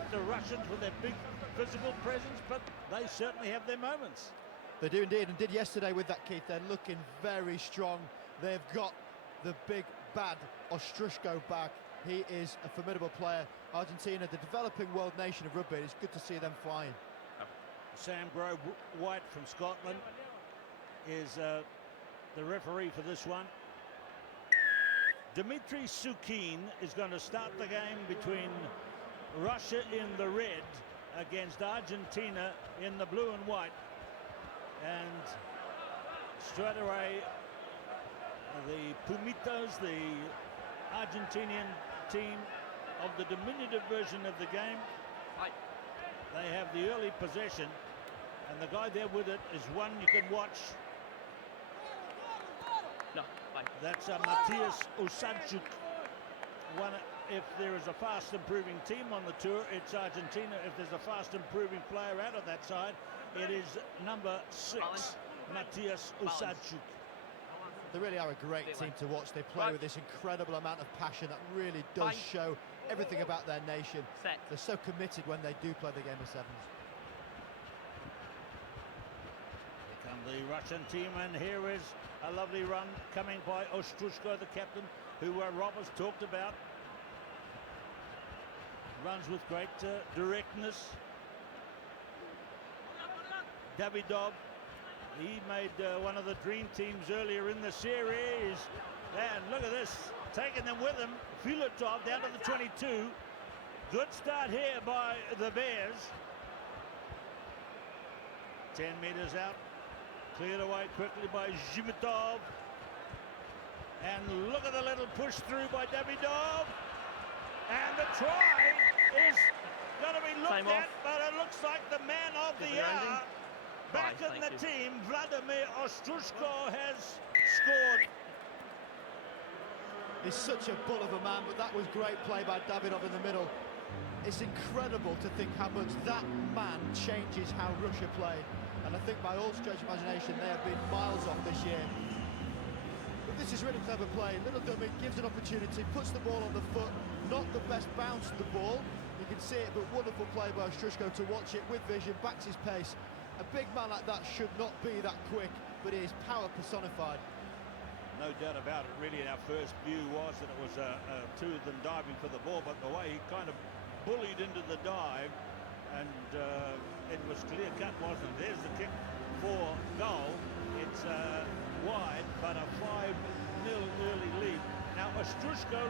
like the Russians with their big physical presence, but they certainly have their moments. They do indeed, and did yesterday with that, Keith. They're looking very strong. They've got the big bad Ostrushko back. He is a formidable player. Argentina, the developing world nation of rugby, it's good to see them flying. Sam Grove White from Scotland is the referee for this one. Dmitry Sukin is going to start the game between Russia in the red against Argentina in the blue and white. And straight away, the Pumitas, the Argentinian team of the diminutive version of the game, they have the early possession, and the guy there with it is one you can watch. No, that's Matthias Osadchuk. One, if there is a fast improving team on the tour, it's Argentina. If there's a fast improving player out of that side, it is number 6, Matthias Osadchuk. They really are a great team to watch. They play with this incredible amount of passion that really does show everything about their nation. They're so committed when they do play the game of sevens. Here come the Russian team, and here is a lovely run coming by Ostrushko, the captain, who Rob has talked about. Runs with great directness. Davidov, he made one of the dream teams earlier in the series, and look at this, taking them with him. Filatov down to the 22. Good start here by the Bears. 10 meters out, cleared away quickly by Zhimitov, and look at the little push through by Davidov, and the try is going to be looked at, but it looks like the man of the hour back in the team, Vladimir Ostrushko, has scored. He's such a bull of a man, but that was great play by Davidov in the middle. It's incredible to think how much that man changes how Russia play, and I think by all stretch of imagination they have been miles off this year. But this is really clever play. Little dummy gives an opportunity, puts the ball on the foot, not the best bounce to the ball, you can see it, but wonderful play by Ostrushko to watch it with vision, backs his pace. A big man like that should not be that quick, but he is power personified. No doubt about it, really. Our first view was that it was two of them diving for the ball, but the way he kind of bullied into the dive, and it was clear-cut, wasn't it? There's the kick for goal. It's wide, but a 5-0 early lead. Now, Ostrushko,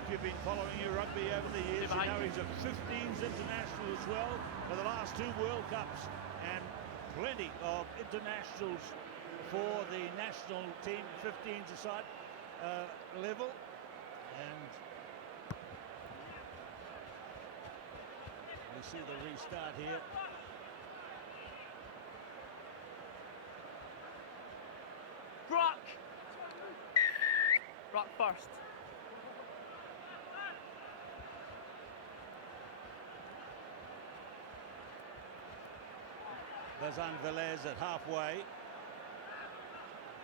if you've been following your rugby over the years, you know he's a 15s international as well for the last 2 World Cups, and plenty of internationals for the national team, 15s aside level. And we see the restart here. Brock first. Bazan Velez at halfway.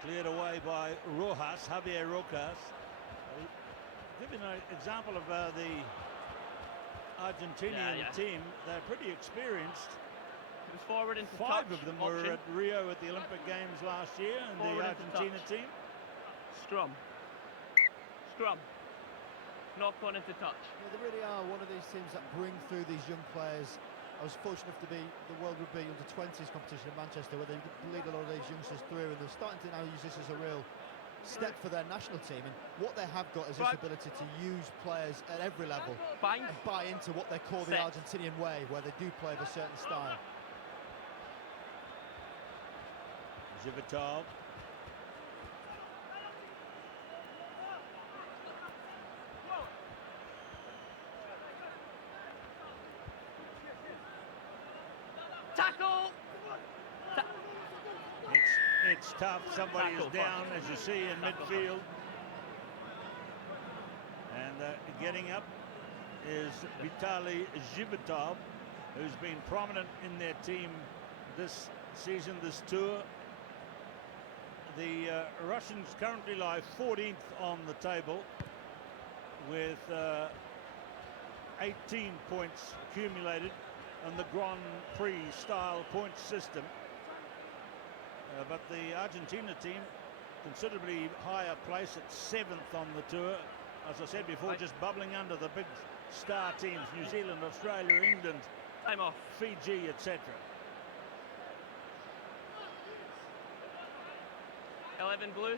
Cleared away by Rojas, Javier Rojas. I'll give you an example of the Argentinian team. They're pretty experienced. It was forward into 5 of them were at Rio at the Olympic Games last year, and the Argentina team. Scrum. Knock on into touch. Yeah, they really are one of these teams that bring through these young players. I was fortunate enough to be the World Rugby Under-20s competition in Manchester, where they lead a lot of these youngsters through, and they're starting to now use this as a real step for their national team. And what they have got is this ability to use players at every level and buy into what they call the Argentinian way, where they do play of a certain style. Zhivitov. Tackle! It's tough. Somebody is down, as you see, in midfield. And getting up is Vitaly Zhivitov, who's been prominent in their team this season, this tour. The Russians currently lie 14th on the table with 18 points accumulated on the Grand Prix style point system. But the Argentina team considerably higher place at 7th on the tour. As I said before, just bubbling under the big star teams, New Zealand, Australia, England, Time off. Fiji, etc. 11 blue.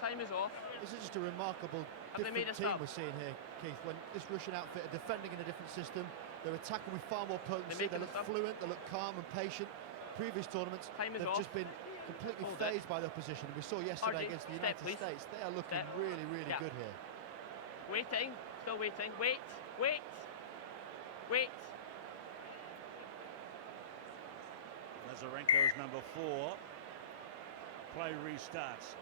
Time is off. This is just a remarkable Have they made different us team up? we're seeing here, Keith. When this Russian outfit are defending in a different system, they're attacking with far more potency, They're they making look us up. fluent, they look calm and patient. Previous tournaments, Time is they've off. just been completely Hold phased by the opposition. And we saw yesterday Archie, against the step, United please. States. They are looking Step. really, really Yeah. good here. Waiting. Still waiting. Wait. Wait. Wait. Lazarenko's number 4. Play restarts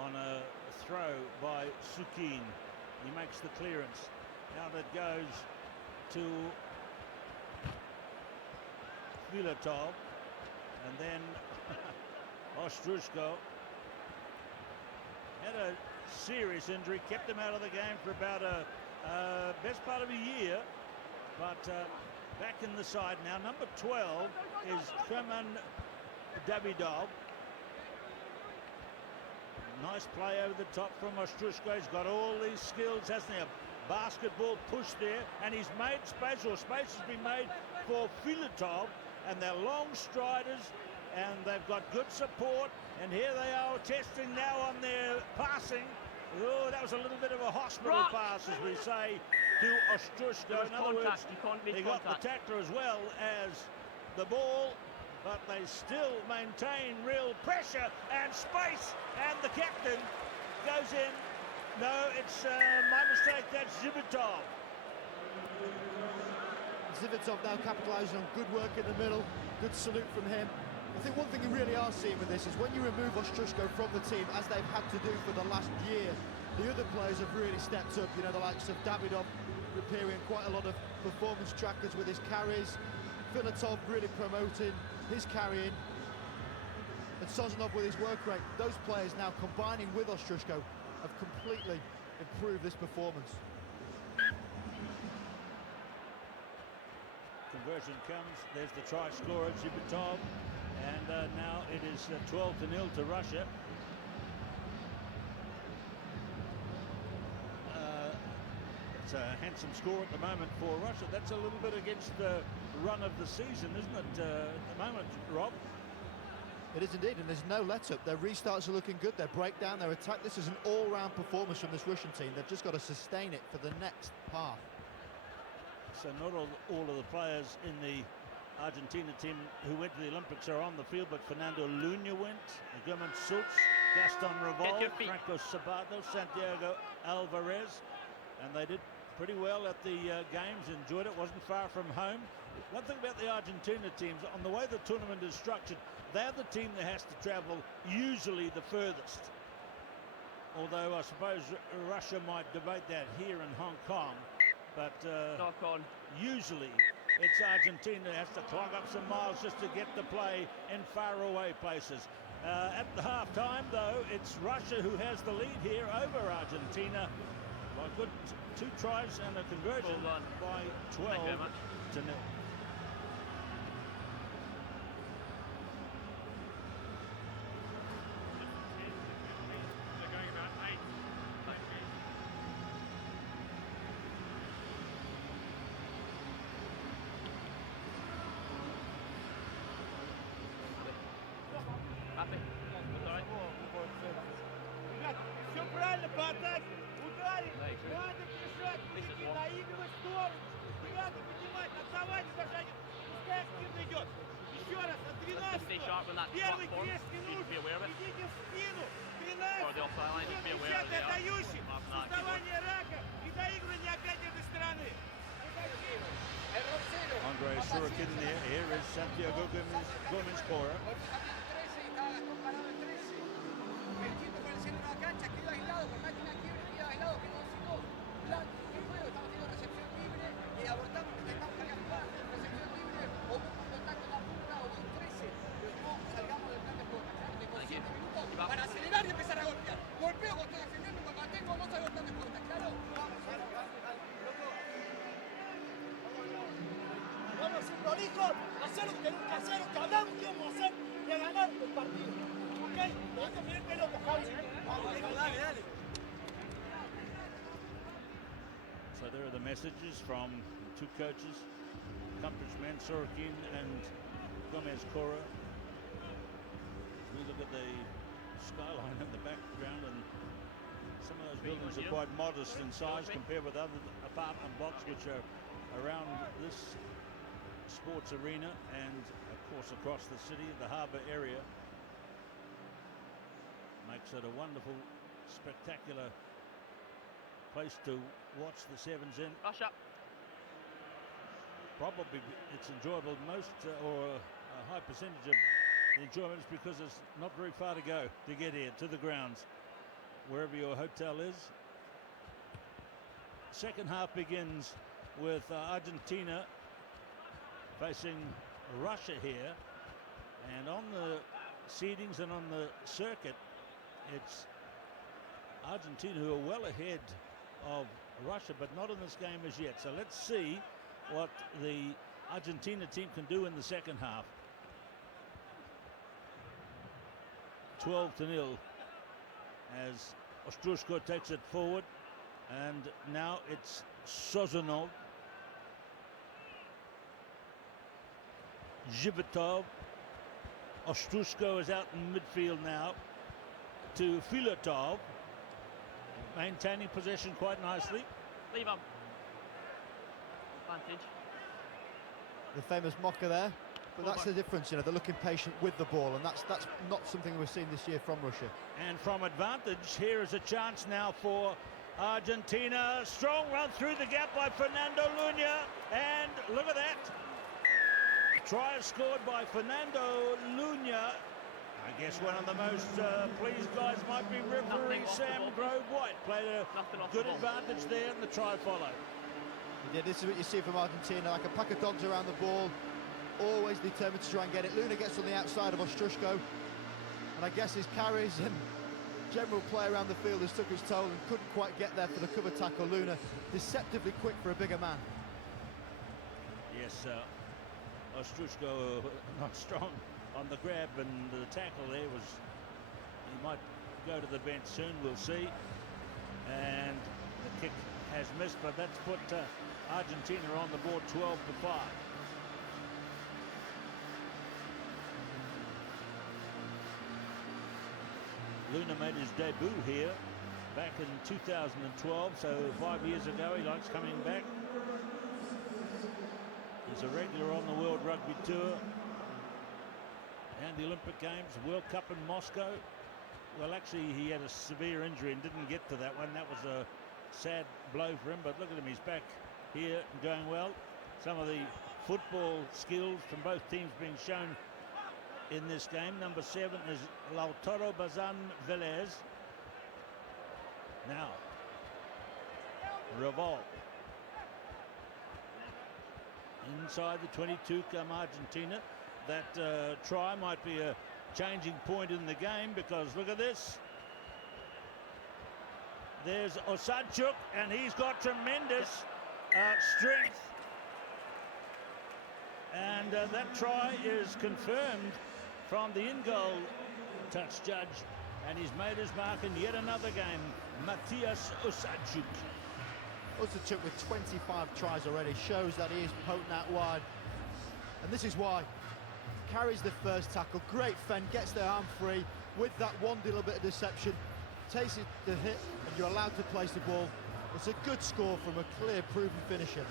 on a throw by Sukin. He makes the clearance. Now that goes to Filatov, and then Ostrushko had a serious injury, kept him out of the game for about a best part of a year, but back in the side now. Number 12 is Herman Davidov. Nice play over the top from Ostrushko. He's got all these skills, hasn't he? A basketball push there, and he's made space, or space has been made for Filatov, and they're long striders, and they've got good support, and here they are testing now on their passing. Oh, that was a little bit of a hospital Rock. pass, as we say, to Ostrushko. There was In other words, contact. You can't he make got the contact. tackler as well as the ball, but they still maintain real pressure and space, and the captain goes in. No, it's my mistake. That's Zivitov. Zivitov now capitalising on good work in the middle, good salute from him. I think one thing you really are seeing with this is when you remove Ostrushko from the team, as they've had to do for the last year, the other players have really stepped up. You know, the likes of Davidov appearing quite a lot of performance trackers with his carries, Filatov really promoting his carrying, and Sozanov with his work rate. Those players now combining with Ostrushko have completely improved this performance. Conversion comes. There's the try scorer, Zivitov, and now it is 12-0 to Russia. It's a handsome score at the moment for Russia. That's a little bit against the run of the season, isn't it, at the moment, Rob? It is indeed, and there's no let-up. Their restarts are looking good, their breakdown, their attack. This is an all-round performance from this Russian team. They've just got to sustain it for the next half. So not all of the players in the Argentina team who went to the Olympics are on the field, but Fernando Luna went, German Schultz, Gaston Revolt, your feet. Franco Sabato, Santiago Alvarez, and they did pretty well at the games, enjoyed it, wasn't far from home. One thing about the Argentina teams, on the way the tournament is structured, they're the team that has to travel usually the furthest. Although I suppose Russia might debate that here in Hong Kong, but Knock on. usually it's Argentina that has to clog up some miles just to get to play in faraway places. At the half-time, though, it's Russia who has the lead here over Argentina by good 2 tries and a conversion Well done. by Thank you very 12 much. to 0. They're going about 8. Happy? All right. Ребят, все правильно по атаке. Ударить, Nice. надо бежать, мужики, наигрывать в сторону. Не надо поднимать, отдавать даже. Пускай активно идет. Еще раз, от Let's stay sharp when that 12. Первый platform. крест не You should be нужен. aware of it. Идите в спину. Or the offside line, just be aware of 10 it. отдающий. Half an hour, keep Создавание рака и доигрывание опять этой стороны. Andre Sorokin there. Here is Santiago Gomez scorer. Para acelerar y empezar a golpear. Golpeo cuando estoy defendiendo, cuando mantengo, no salgo tan de puerta, claro. chicos, hacer lo que tenemos que hacer, lo que hablamos que íbamos a hacer y a ganar el partido. ¿Ok? Hay que poner pelota, Javi. Dale, dale. So there are the messages from two coaches, accomplishment Sorokin and Gomez Cora. We look at the skyline in the background, and some of those buildings are quite modest in size compared with other apartment blocks which are around this sports arena and of course across the city, the harbour area. Makes it a wonderful, spectacular place to watch the sevens in. Rush up. Probably it's enjoyable most or a high percentage of the enjoyment is because it's not very far to go to get here to the grounds, wherever your hotel is. Second half begins with Argentina facing Russia here, and on the seedings and on the circuit it's Argentina who are well ahead of Russia, but not in this game as yet. So let's see what the Argentina team can do in the second half. 12-0 as Ostrushko takes it forward, and now it's Sozonov, Zhivitov. Ostrushko is out in midfield now to Filatov, maintaining possession quite nicely. Leave him. Advantage. The famous mocker there, but that's the difference, you know, they're looking patient with the ball, and that's not something we've seen this year from Russia. And from advantage, here is a chance now for Argentina. Strong run through the gap by Fernando Luna, and look at that. Try scored by Fernando Luna. I guess one of the most pleased guys might be referee Sam Grove-White. Played a good advantage there, and the try followed. Yeah, this is what you see from Argentina, like a pack of dogs around the ball, always determined to try and get it. Luna gets on the outside of Ostrushko, and I guess his carries and general play around the field has took his toll and couldn't quite get there for the cover tackle. Luna deceptively quick for a bigger man. Yes, Ostrushko not strong on the grab, and the tackle there was, he might go to the bench soon, we'll see. And the kick has missed, but that's put Argentina on the board 12-5. Luna made his debut here back in 2012, so 5 years ago. He likes coming back. He's a regular on the World Rugby Tour and the Olympic Games, World Cup in Moscow. Well, actually, he had a severe injury and didn't get to that one. That was a sad blow for him, but look at him, he's back here and going well. Some of the football skills from both teams being shown in this game. Number 7 is Lautaro Bazan Velez. Now, Revolt. Inside the 22 come Argentina. That try might be a changing point in the game, because look at this. There's Osadchuk, and he's got tremendous strength. And that try is confirmed from the in-goal touch judge, and he's made his mark in yet another game. Matthias Osadchuk. Osadchuk with 25 tries already shows that he is potent out wide, and this is why. Carries the first tackle, great fend, gets their arm free with that one little bit of deception, takes the hit, and you're allowed to place the ball. It's a good score from a clear, proven finisher.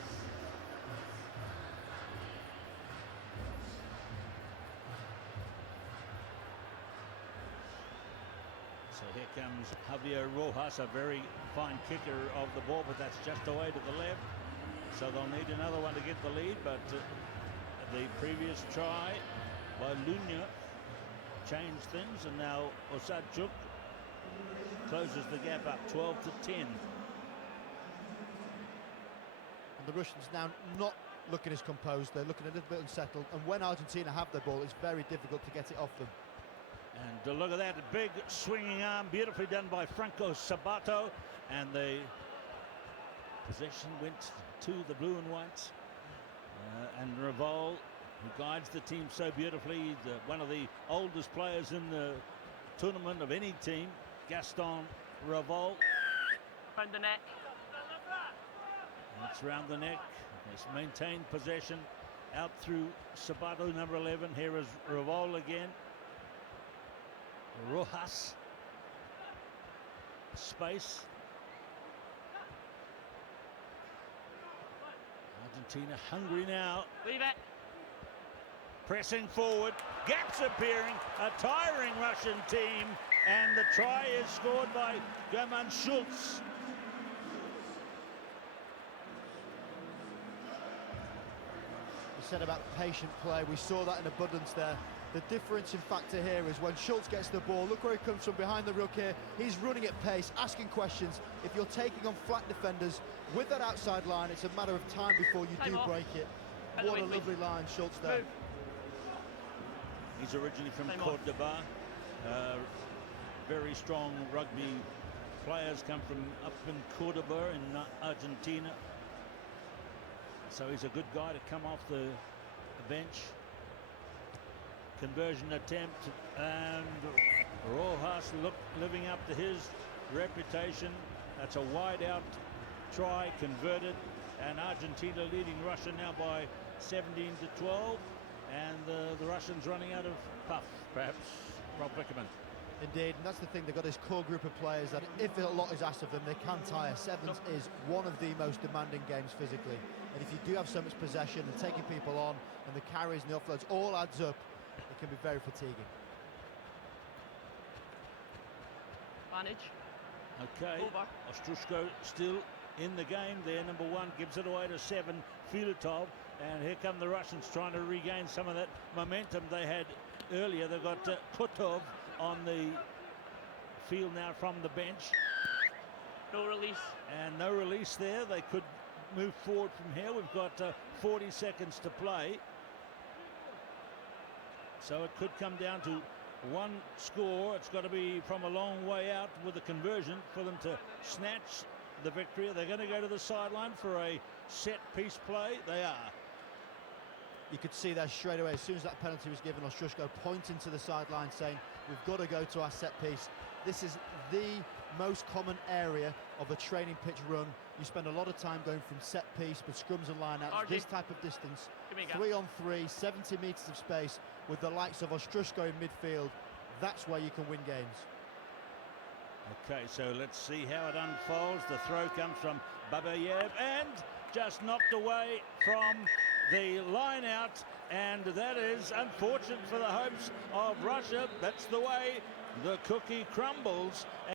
So here comes Javier Rojas, a very fine kicker of the ball, but that's just away to the left. So they'll need another one to get the lead, but the previous try by Luna changed things, and now Osadchuk closes the gap up 12-10. And the Russians now not looking as composed, they're looking a little bit unsettled, and when Argentina have the ball, it's very difficult to get it off them. And look at that, a big swinging arm, beautifully done by Franco Sabato, and the possession went to the blue and whites. And Revol who guides the team so beautifully, one of the oldest players in the tournament of any team, Gaston Revol. Round the neck. That's round the neck. He's maintained possession out through Sabato, number 11. Here is Revol again. Rojas. Space. Argentina hungry now. Leave it. Pressing forward. Gaps appearing. A tiring Russian team. And the try is scored by German Schultz. You said about patient play. We saw that in abundance there. The differentiating factor here is when Schultz gets the ball, look where he comes from behind the ruck here. He's running at pace, asking questions. If you're taking on flat defenders with that outside line, it's a matter of time before you do break it. What a lovely line, Schultz there. Move. He's originally from Cordoba. Very strong rugby players come from up in Cordoba in Argentina. So he's a good guy to come off the bench. Conversion attempt, and Rojas living up to his reputation. That's a wide out try converted, and Argentina leading Russia now by 17 to 12, and the Russians running out of puff, perhaps. Rob Wickerman. Indeed, and that's the thing, they've got this core group of players that if a lot is asked of them, they can tire. Sevens is one of the most demanding games physically, and if you do have so much possession and taking people on, and the carries and the offloads all adds up, it can be very fatiguing. Manage. Okay, Over. Ostrushko still in the game there. Number 1 gives it away to 7, Filatov, and here come the Russians trying to regain some of that momentum they had earlier. They've got Kotov on the field now from the bench. No release. And no release there. They could move forward from here. We've got 40 seconds to play. So it could come down to one score. It's got to be from a long way out with a conversion for them to snatch the victory. They're going to go to the sideline for a set-piece play. They are. You could see there straight away, as soon as that penalty was given, Ostrushko pointing to the sideline saying, we've got to go to our set piece. This is the most common area of a training pitch run. You spend a lot of time going from set piece, but scrums and line-outs, this type of distance, 3 on 3, 70 metres of space, with the likes of Ostrushko in midfield. That's where you can win games. Okay, so let's see how it unfolds. The throw comes from Babayev and just knocked away from the line out, and that is unfortunate for the hopes of Russia. That's the way the cookie crumbles.